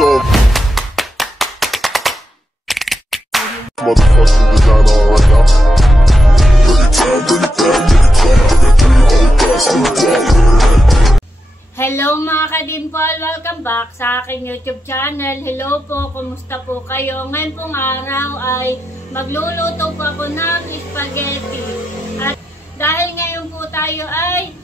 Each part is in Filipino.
So motherfucking designer right now. Hello mga ka-dimple! Welcome back sa aking YouTube channel. Hello po, kumusta po kayo? Ngayon pong araw ay magluluto po ako ng spaghetti. At dahil ngayon po tayo ay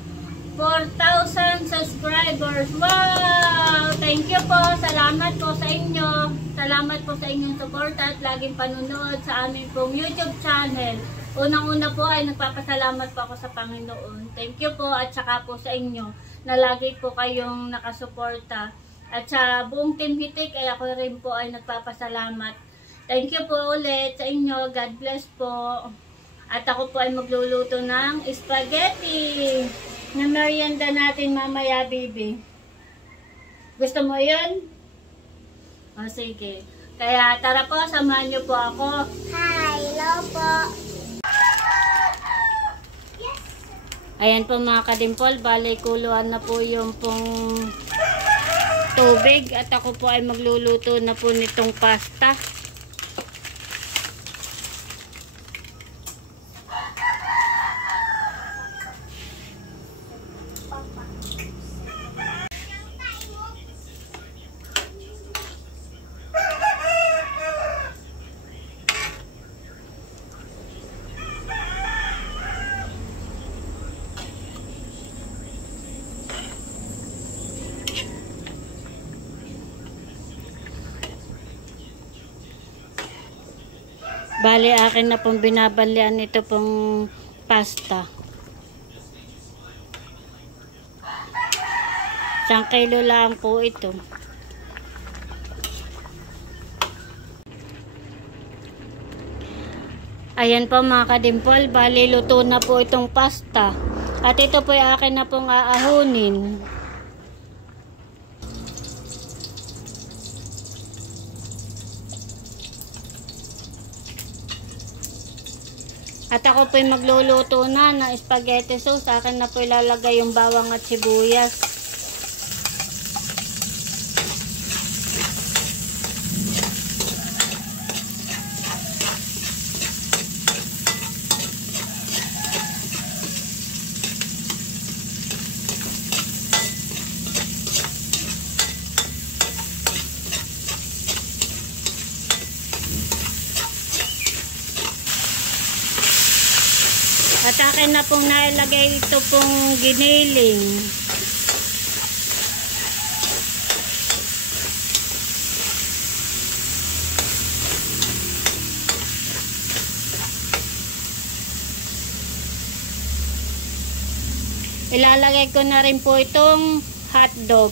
4,000 subscribers. Wow! Thank you po. Salamat po sa inyo. Salamat po sa inyong suporta at laging panunood sa aming pong YouTube channel. Unang-una po ay nagpapasalamat po ako sa Panginoon. Thank you po at saka po sa inyo na lagi po kayong nakasuporta. At sa buong Team Hitik ay ako rin po ay nagpapasalamat. Thank you po ulit sa inyo. God bless po. At ako po ay magluluto ng spaghetti na merienda natin mamaya, baby. Gusto mo yun? O sige. Kaya tara po, samahan niyo po ako. Hi, hello po. Ayan po mga ka-dimple, bali kuluan na po yung pong tubig at ako po ay magluluto na po nitong pasta. Bali, akin na pong binabanlian ito pong pasta. 1 kilo lang po ito. Ayan po mga ka-dimple, bali luto na po itong pasta. At ito po ay akin na pong aahunin. At ako po'y magluluto na ng spaghetti sauce. Sa akin na po'y lalagay yung bawang at sibuyas. At akin na pong nailagay ito pong giniling. Ilalagay ko na rin po itong hotdog.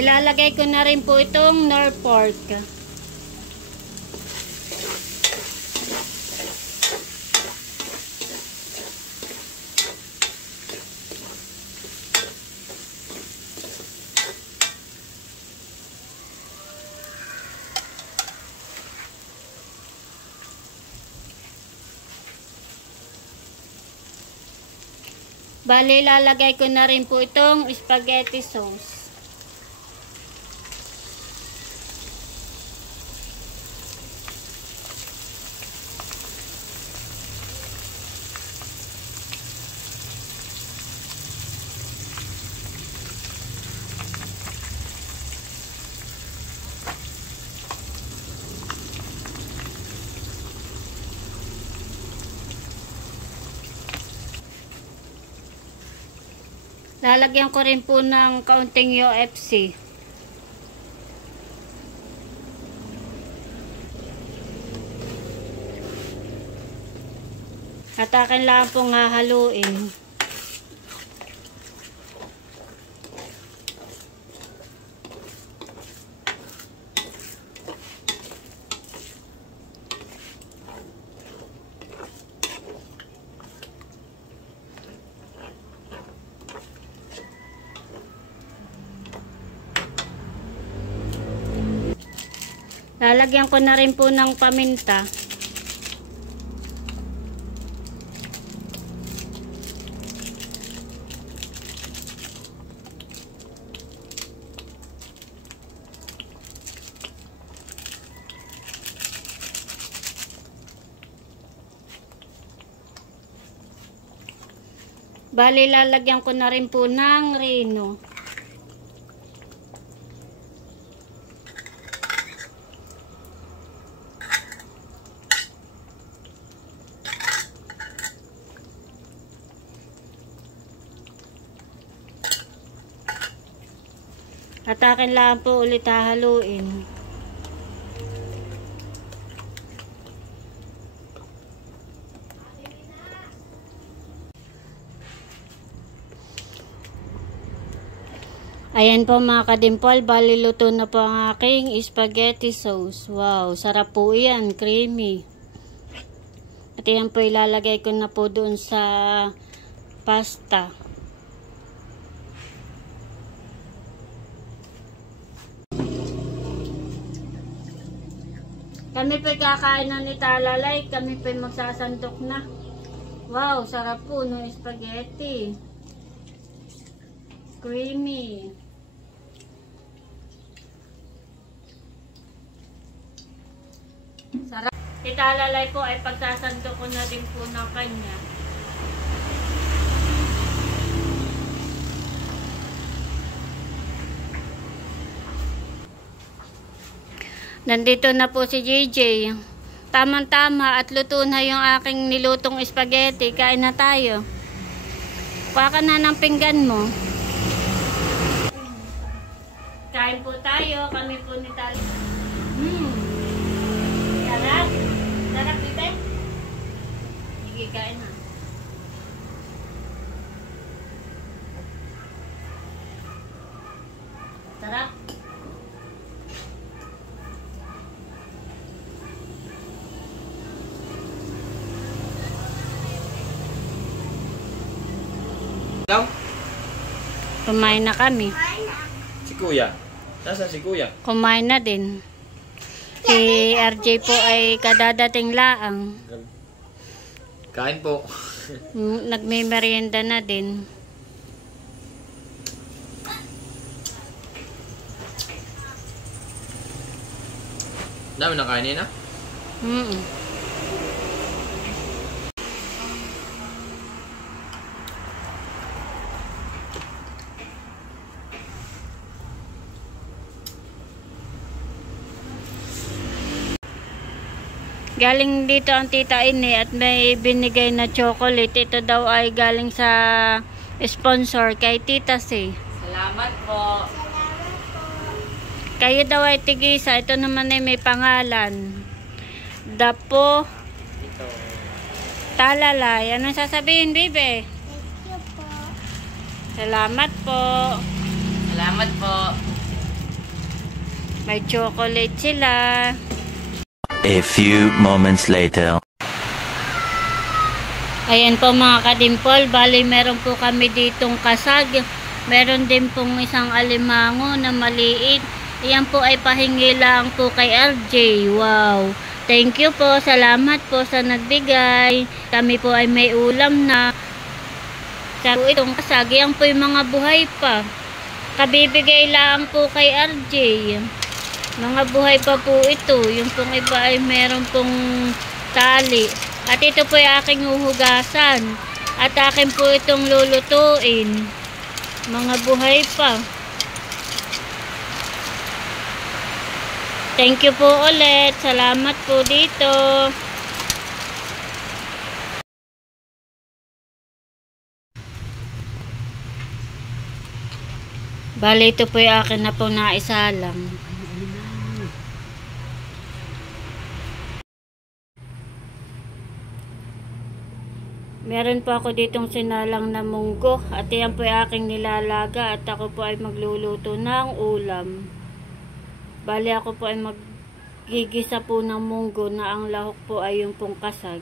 Ilalagay ko na rin po itong nor pork. Bali, ilalagay ko na rin po itong spaghetti sauce. Lalagyan ko rin po ng kaunting UFC. At akin lang pong hahaluin. Lalagyan ko na rin po ng paminta. Bali, lalagyan ko na rin po ng reno. At akin lang po ulit hahaluin. Ayan po mga kadimpol, bali luto na po ang aking spaghetti sauce. Wow, sarap po yan, creamy. At yan po ilalagay ko na po doon sa pasta. Kami po kakain na ni Talalay, kami po magsasandok na. Wow, sarap po no spaghetti. Creamy. Sarap. Si Talalay po ay pagsasandok ko na din po ng kanya. Nandito na po si JJ. Tamang-tama at luto na yung aking nilutong spaghetti. Kain na tayo. Kuha ka na ng pinggan mo. Kain po tayo. Kami po ni Tali. Sarap. Sarap dito. Sige, kain na. Sarap. Ikaw? Kumain na kami. Si Kuya. Nasaan si Kuya? Kumain na din. Si RJ po ay kadadating laang. Kain po. Nagme-merienda na din. Dami na kainin na? Galing dito ang tita Ini at may binigay na chocolate. Ito daw ay galing sa sponsor kay Tita C. Salamat po. Kayo daw ay tigisa. Ito naman ay may pangalan. Dapo Ito. Talalay. Anong sasabihin, baby? Thank you po. Salamat po. Salamat po. May chocolate sila. A few moments later. Ayan po mga kadimpol, bali meron po kami ditong kasag. Meron din pong isang alimango na maliit. Ayan po ay pahingi lang po kay RJ. Wow! Thank you po, salamat po sa nagbigay. Kami po ay may ulam na. Sa itong kasag, yan po yung mga buhay pa. Kabibigay lang po kay RJ. Mga buhay pa po ito. Yung pong iba ay meron pong tali. At ito po ay aking huhugasan. At akin po itong lulutuin. Mga buhay pa. Thank you po ulit. Salamat po dito. Bali ito po ay akin na po naisalang. Meron po ako ditong sinalang na munggo at yan po ay aking nilalaga at ako po ay magluluto ng ulam. Bali ako po ay maggigisa po ng munggo na ang lahok po ay yung pong kasag.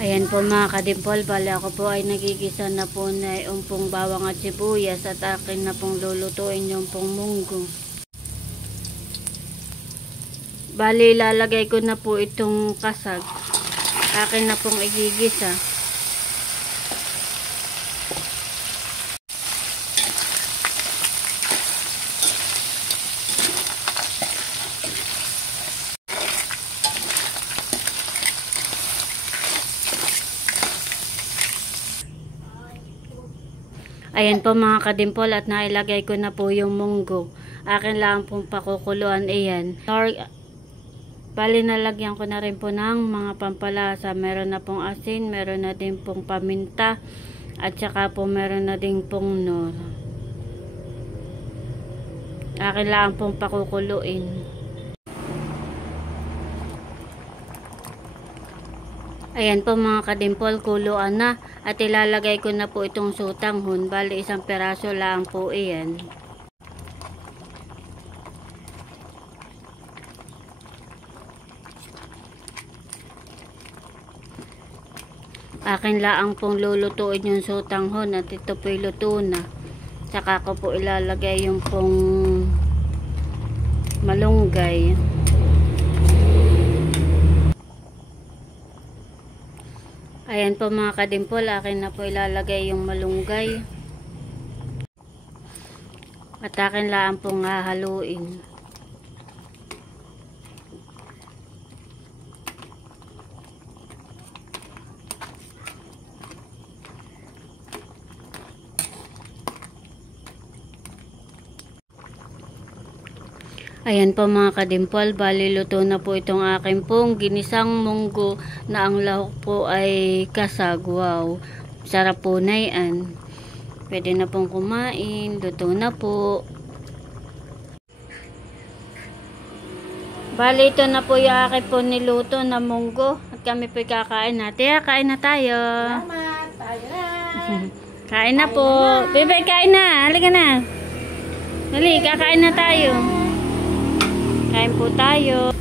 Ayan po mga kadimpol, bali ako po ay nagigisa na po na yung pong bawang at sibuyas at akin na pong lulutuin yung pong munggo. Bali, lalagay ko na po itong kasag. Akin na pong igigisa. Ayan po mga kadimpol, at nailagay ko na po yung munggo. Akin lang pong pakukuluan iyan. Bali, nalagyan ko na rin po ng mga pampalasa. Meron na pong asin, meron na din pong paminta, at saka po meron na din pong nor. Akin lang pong pakukuluin. Ayan po mga kadimpol, kuluan na. At ilalagay ko na po itong sutanghon. Bali, isang peraso lang po iyan. Akin lang pong lulutuin yung sutanghon, at ito po'y luto na. Saka ko po ilalagay yung pong malunggay. Ayan po mga kadimpol, akin na po ilalagay yung malunggay. At akin lang pong hahaluin. Ayan po mga kadimpol, bali luto na po itong aking pong ginisang munggo na ang lahok po ay kasag. Wow, sarap po na yan. Pwede na pong kumain, luto na po. Bali ito na po yung aking po niluto na munggo, at kami po kakain na. Tiya, kain na tayo. Salamat. Tayo na. Kain na po. Bebe, kain na. Halika na. Dali, kakain na tayo. Kain po tayo.